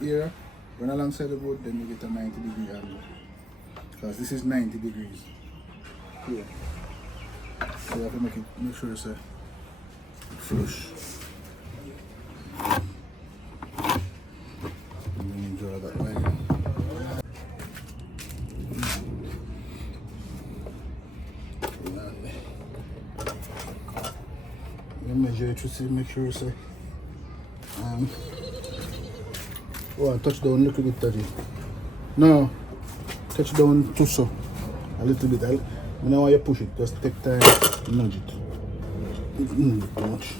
here, run alongside the boat, then you get a 90-degree angle. Because this is 90 degrees. Here. So you have to make sure it's flush. And then you draw that line. You measure it to see, make sure it's touch down a little bit, Daddy. No, touch down too so. A little bit. When I want you push it, just take time, nudge it. It's too much.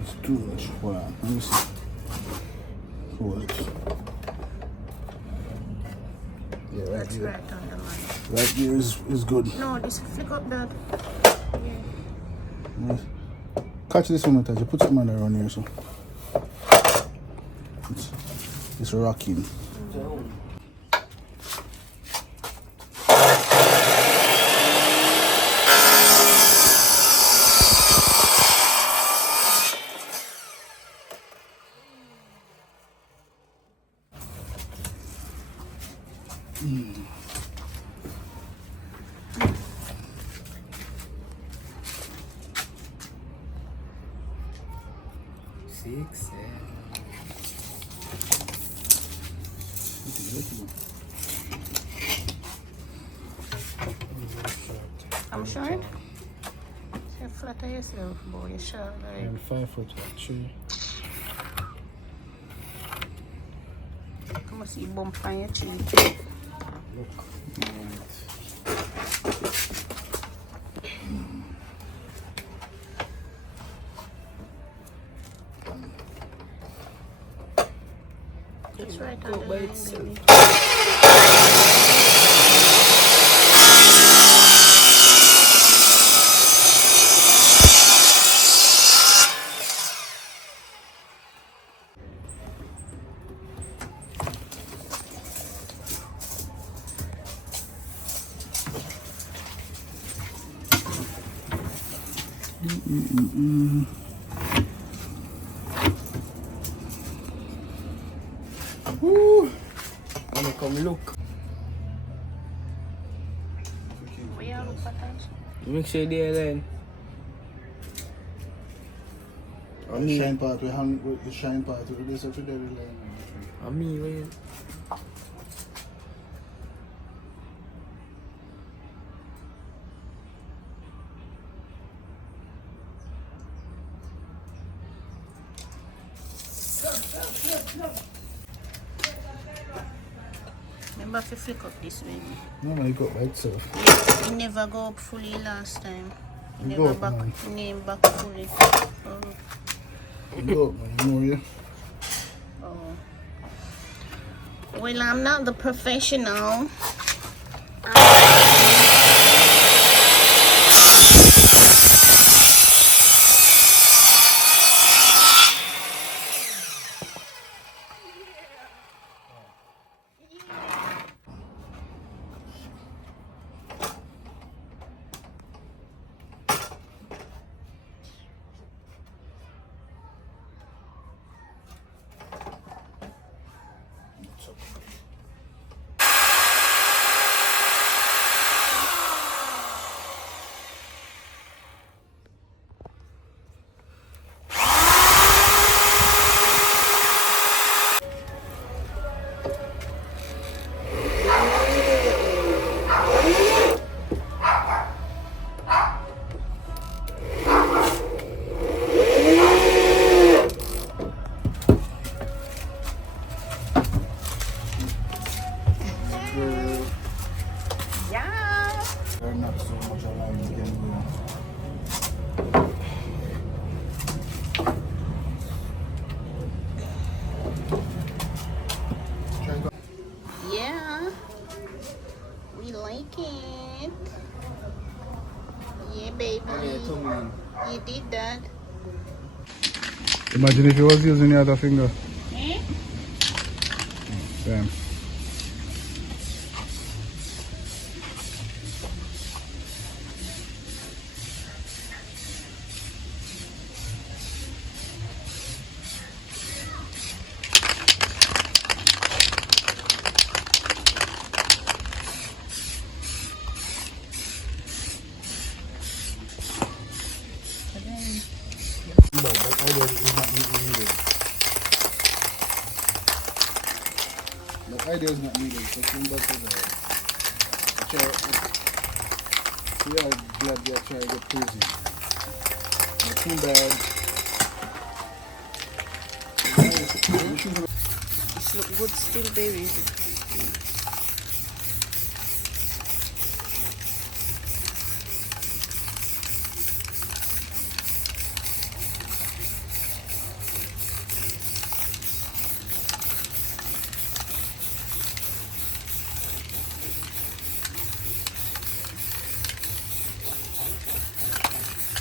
It's too much. Hold on, let me see. Hold it. Yeah, right That's here. right on the line. Right here is good. No, this flick up that. Yeah. Right. Catch this one, Taj. Put something around here, so. It's rocking. Six, I'm short. You flatter yourself, boy. You're short, like. and 5 foot tree. Come on, see bump on your cheek. Look. It's right on the line, baby. Woo! Wanna come look? Where you look for that? Make sure they're then. The shine part, we hang with the shine part, we do such a devil line. And me, wait. Remember if you flick up this way. No, you got by itself. You never go up fully last time. You You go never up, back, man. name back fully. Oh. You go, man, you know, yeah. Oh. Well, I'm not the professional. Yeah. They're not so much alike again, you know. Yeah. We like it. Yeah, baby. You did that. Imagine if you was using the other finger. Eh? Damn. idea is not needed. That idea is not needed. So come back to that. We are glad they are trying to get crazy. Not too bad. This look good still, baby.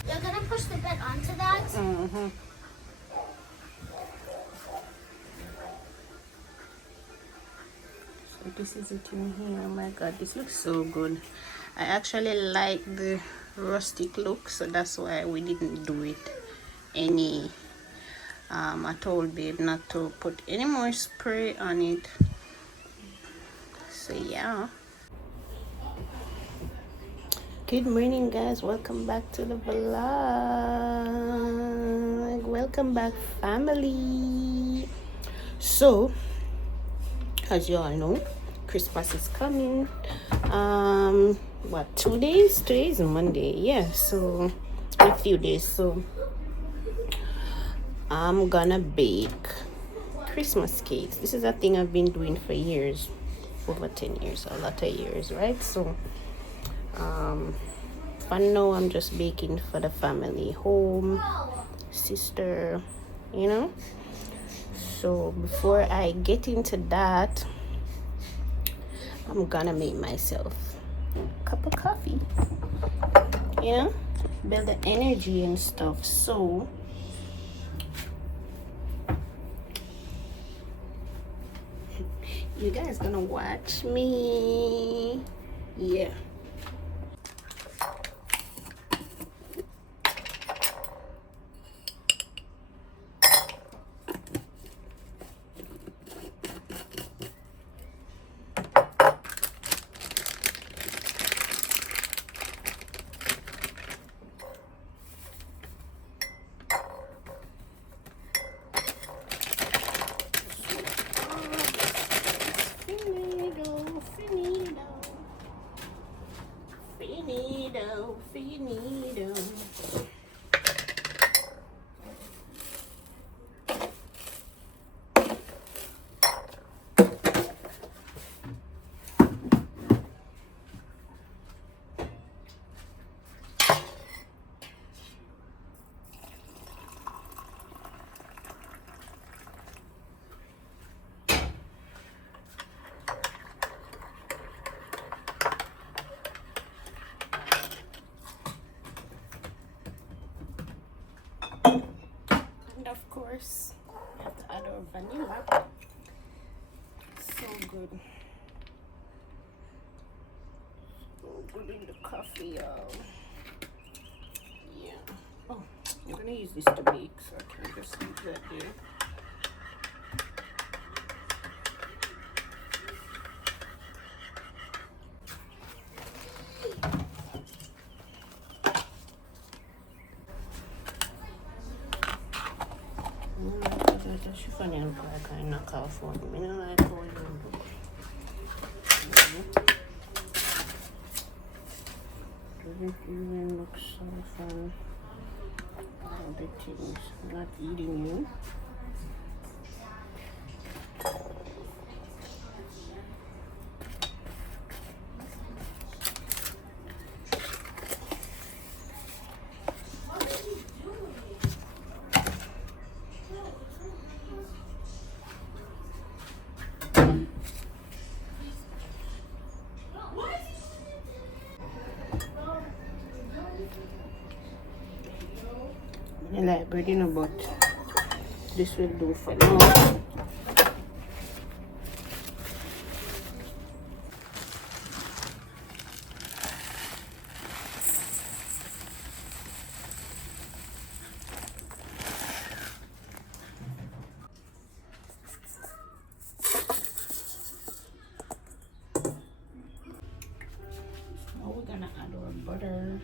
You're gonna push the bed onto that? Mm-hmm. So this is it in here. Oh my god, this looks so good. I actually like the rustic look, so that's why we didn't do it any. I told babe not to put any more spray on it. So yeah. Good morning, guys. Welcome back to the vlog. Welcome back, family. So as you all know, Christmas is coming. What, 2 days? Today is Monday. Yeah, so a few days. So I'm gonna bake Christmas cakes. This is a thing I've been doing for years, over 10 years, a lot of years, right? So for now I'm just baking for the family, home, sister, you know. So before I get into that, I'm gonna make myself a cup of coffee, you know, build the energy and stuff. So you guys gonna watch me, yeah. Finito. And of course, we have to add our vanilla. So good. So good in the coffee, y'all. Yeah. Oh, I'm gonna use this to bake, so I can just leave that there. She funny and like I knock off one. I don't like how it look. Doesn't even look so fun. All the things not eating you. I like bread, you know, but this will do for now. Now we're gonna add our butter.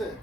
say?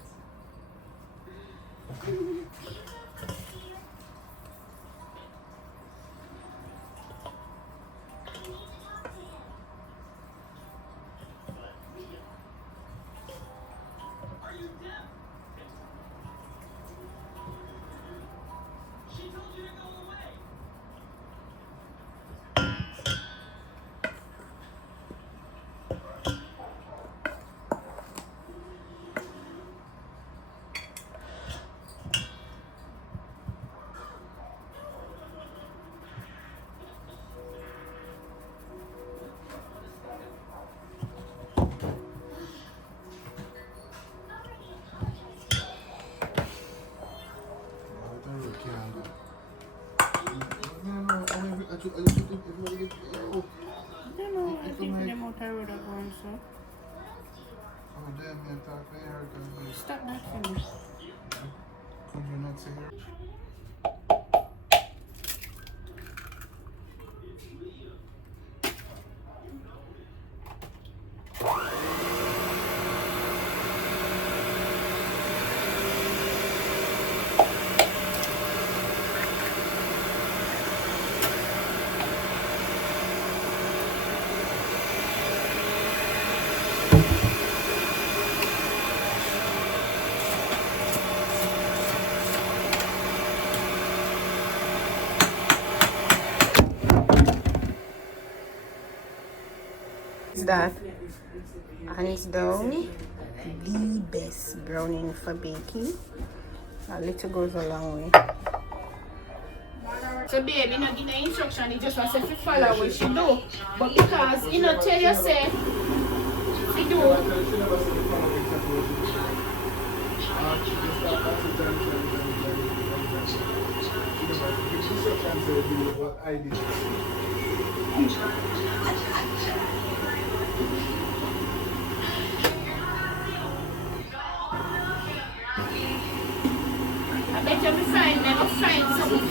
Stop that for me. Could you not see her? That hands down the best browning for baking. A little goes a long way. So babe, you know, give the instruction, you just want to follow what she do. But because, you know, tell yourself, you do. I did. I bet you never find something.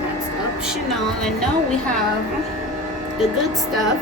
That's optional, and now we have the good stuff.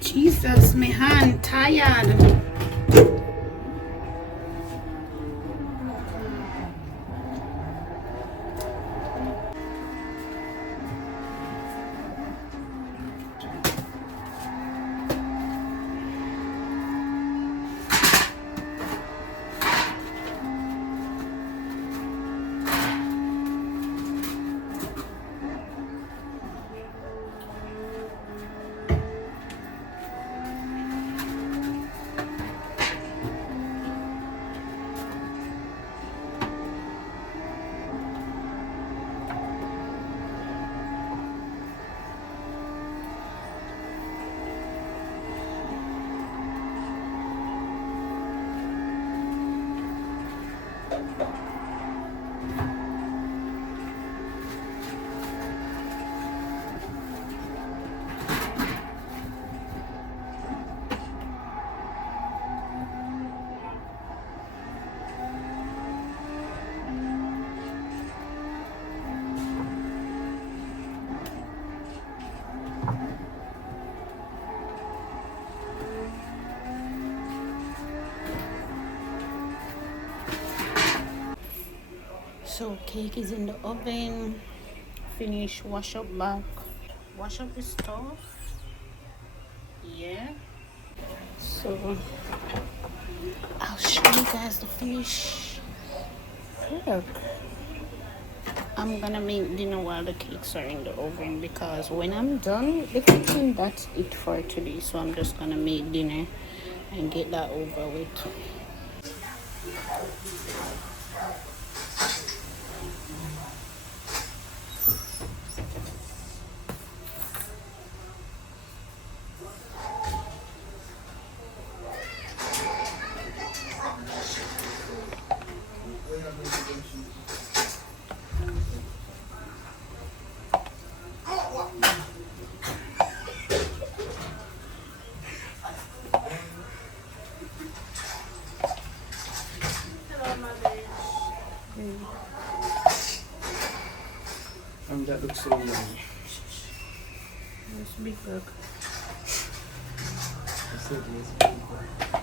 Jesus, my hand tired. So cake is in the oven. Finish wash up back. Wash up the stuff. Yeah. So I'll show you guys the finished look. I'm gonna make dinner while the cakes are in the oven, because when I'm done with the cooking, that's it for today. So I'm just gonna make dinner and get that over with. And that looks so yummy. It's big work. I said yes.